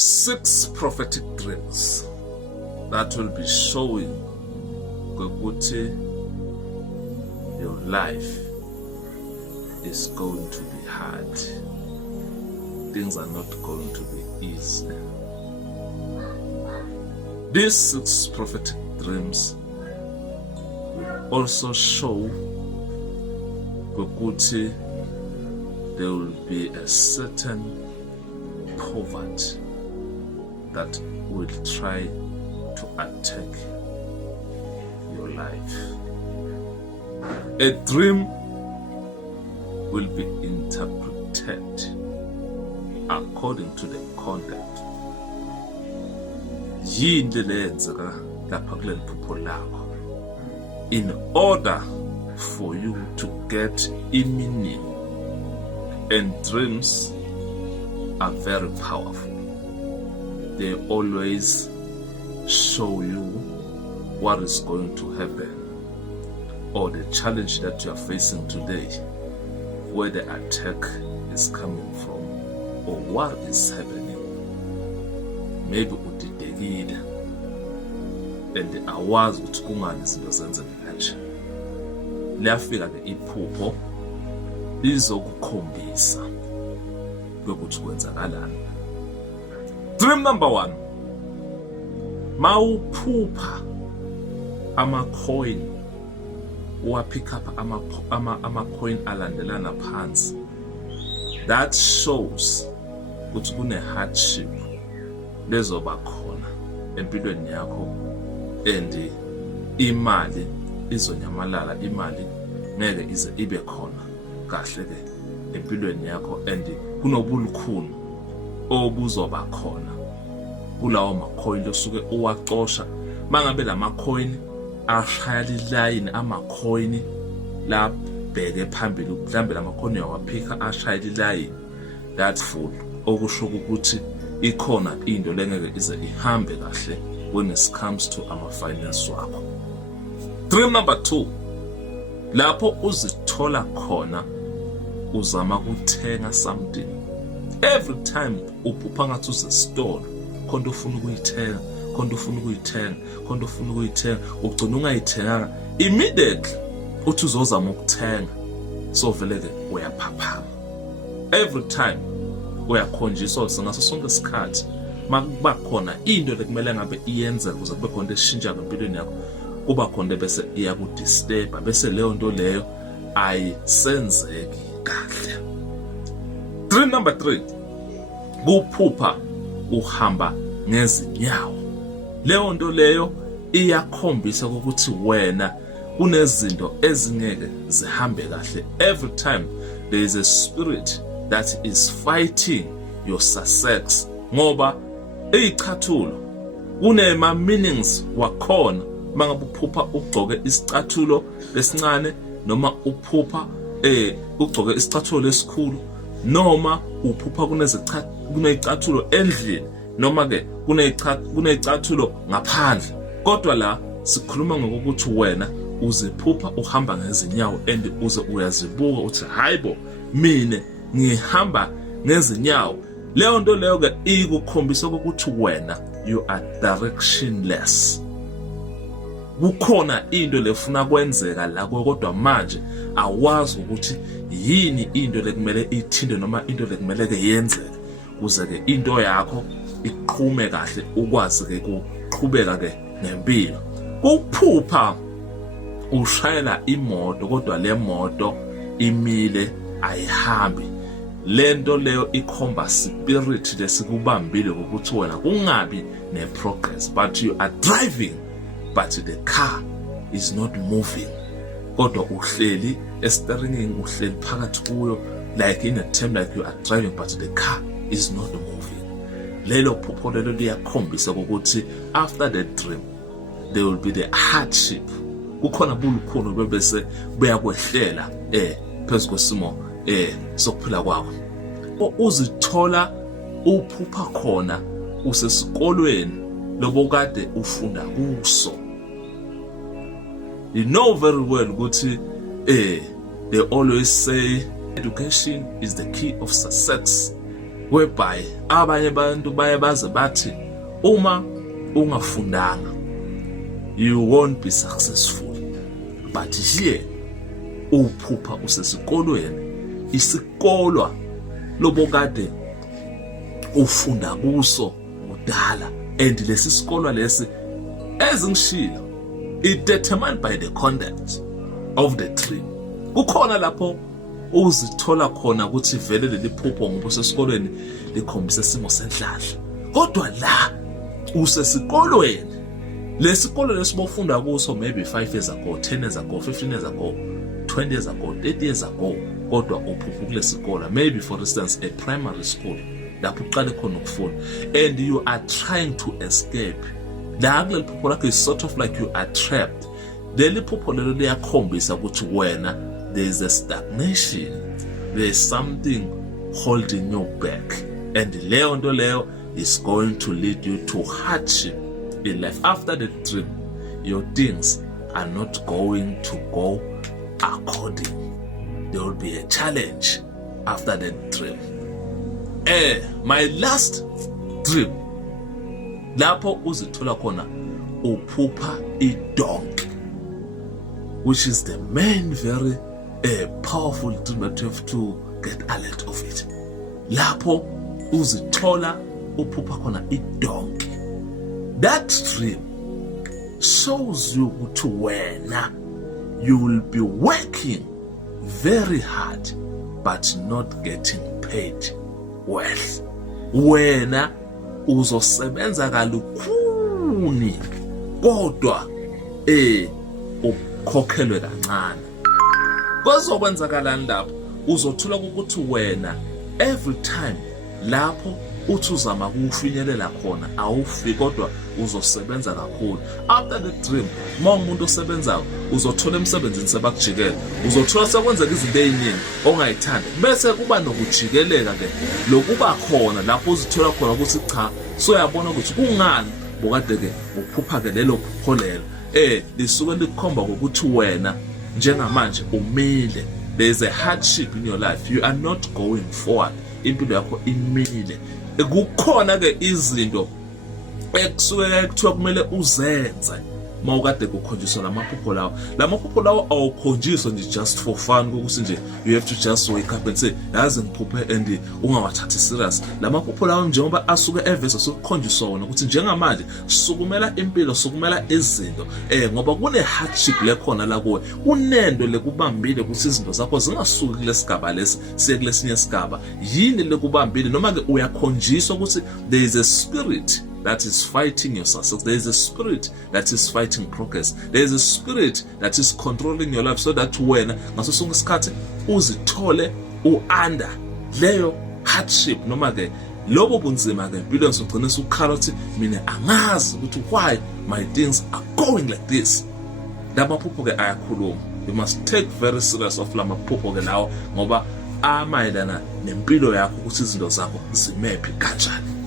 6 prophetic dreams that will be showing ukuthi your life is going to be hard. Things are not going to be easy. These 6 prophetic dreams will also show ukuthi there will be a certain poverty that will try to attack your life. A dream will be interpreted according to the content. Yini leyenzeka lapha kuleli phupho lakho in order for you to get a meaning. And dreams are very powerful. They always show you what is going to happen or the challenge that you are facing today, where the attack is coming from or what is happening. Maybe udidekile and awazi ukuthi kungani izinto zenzeka kanje. Liyafika ke iphupho lizokukhombisa ukuthi kwenzakalani. Dream number 1. Mawuphupha ama-coin, pick up ama-coin alandelana phansi, that shows ukuthi kune hardship lezoba khona empilweni yakho and imali izonyamalala. Imali ngeke ize ibe khona kahle ke empilweni yakho and kunobulukhulu obuzoba khona kulawo ma-coin losuke uwacosha. Mangabe lama-coin ashaya ilayini, ama-coin la bheke phambili, mhlambe lama-coin yawaphika ashaya ilayini, that full okusho ukuthi ikhona into lengeke ize ihambe kahle when it comes to ama-finance wakho. Dream number 2, lapho uzithola khona uzama ukuthenga something. Every time uphupha ngathi uzesitolo khona ufuna ukuyithenga, khona ufuna ukuyithenga, khona ufuna ukuyithenga, ugcina ungayithenganga, immediately uthi uzozama ukuthenga, so vele ke uyaphaphama. Every time uyakhonjiswa ngaso sonke isikhathi makuba khona into lekumele ngabe iyenza ukuze kube khona eshintsha empilweni yakho, kuba khona bese iyakudisturba, bese leyo nto leyo ayisenzeki kahle. Dream number 3, kuphupha uhamba ngezinyawo. Leyo nto leyo iyakhombisa ukuthi wena kunezinto ezingeke zihambe kahle. Every time there is a spirit that is fighting your success, ngoba icathulo kunema meanings wakhona. Mangabe uphupha ugcoke isicathulo lesincane, noma uphupha ugcoke isicathulo lesikhulu, noma uphupha kunezicathulo endlini, noma ke kunezicathulo ngaphandle. Kodwa la sikhuluma ngokuthi wena uziphupha uhamba ngezinyawo and uze uyazibuka uthi hayibo mine ngihamba ngezinyawo. Leyo nto leyo ke ikukhombisa ukuthi wena you are directionless. Kukhona into lefuna kwenzeka la, kodwa manje awazi ukuthi yini into lekumele ithinde noma into lekumele ke yenzeke kuze ke into yakho iqhume kahle, ukwazi ke ukuqhubeka ke nempilo. Kuphupha ushayela imoto kodwa le moto imile ayihambi. Lento leyo ikhomba spirit lesikubambile ukuthi wena kungabi ne-progress, but you are driving but the car is not moving. Kodwa uhleli steering, uhleli phakathi kuyo like in a term like you are driving but the car is not moving. Lelo phupho lelo liyakhombisa ukuthi after the dream there will be the hardship. Kukhona bulukhulu bese buyakwehlela phezu kwesimo sokuphila kwakho. Uzithola uphupha khona usesikolweni lobo kade ufunda kuso. You know very well ukuthi they always say education is the key of success. whereby abanye abantu baye baze bathi uma ungafundanga you won't be successful, but here uphupha usesikolweni, isikolwa lobokade ufunda kuso udala, and lesi sikolwa lesi ezingishilo it determined by the content of the dream. Kukhona lapho uzithola khona ukuthi vele leli phupho ngoba usesikolweni likhombisa isimo senhlahla, kodwa la usesikolweni, lesikolo lesibofunda kuso maybe 5 years ago, 10 years ago, 15 years ago, 20 years ago, 30 years ago, kodwa uphupha kulesikolo, maybe for instance a primary school lapho uqale khona ukufunda, and you are trying to escape. La kuleli phupho lakho is sort of like you are trapped. Leli phupho lelo liyakhombisa ukuthi wena there is a stagnation, there is something holding you back, and leyo nto leyo is going to lead you to hardship in life. After the dream, your things are not going to go according. There will be a challenge after the dream. My last dream, lapho uzithola khona uphupha idonki, which is the main very powerful dream that you have to get alert of it. Lapho uzithola uphupha khona idonki. That dream shows you ukuthi wena you will be working very hard but not getting paid well. Wena uzosebenza kalukhuni kodwa ukhokhelwe kancane. Kuzokwenzakalani lapho? Uzothola ukuthi wena every time lapho uthi uzama ukufinyelela khona awufiki, kodwa uzosebenza kakhulu. After the dream, uma umuntu osebenzayo uzothola emsebenzini sebakujikela, uzothola sekwenzeka izinto eziningi ongayithandi, bese kuba nokujikeleka ke lokuba khona lapho uzithola khona ukuthi cha soyabona ukuthi kungani bokade ke uphupha ke lelo phupho lelo lisuke likhomba ukuthi wena njengamanje umile. There is a hardship in your life, you are not going forward, impilo yakho imile. Kukhona ke izinto ekusuke kuthiwa kumele uzenze mawukade kukhonjiswa lamaphupho lawo. Lamaphupho lawo awukhonjiswa nje just for fun ukuthi nje you have to just wake up and say yazi ngiphuphe and ungawathathi serious. Lamaphupho lawo njengoba asuke eveza sokukhonjiswa wona ukuthi njengamanje sukumela impilo, sukumela izinto ngoba kune hardship lekhona la kuwe, unendo lekubambile ukuthi izinto zakho zingasuki kulesigaba lesi siye kulesinye isigaba. Yini lekubambile? Noma ke uyakhonjiswa ukuthi there is a spirit that is fighting your success. There is a spirit that is fighting progress. There is a spirit that is controlling your life, so that wena ngaso sonke isikhathi uzithole under leyo hardship noma ke lobo bunzima ke impilo sogcina usukhala ukuthi mina angazi ukuthi why my things are going like this. Lamaphupho ke ayakhuluma. You must take very serious of lamaphupho ke lawo ngoba amayelana nempilo yakho ukuthi izinto zakho zimephi kanjani.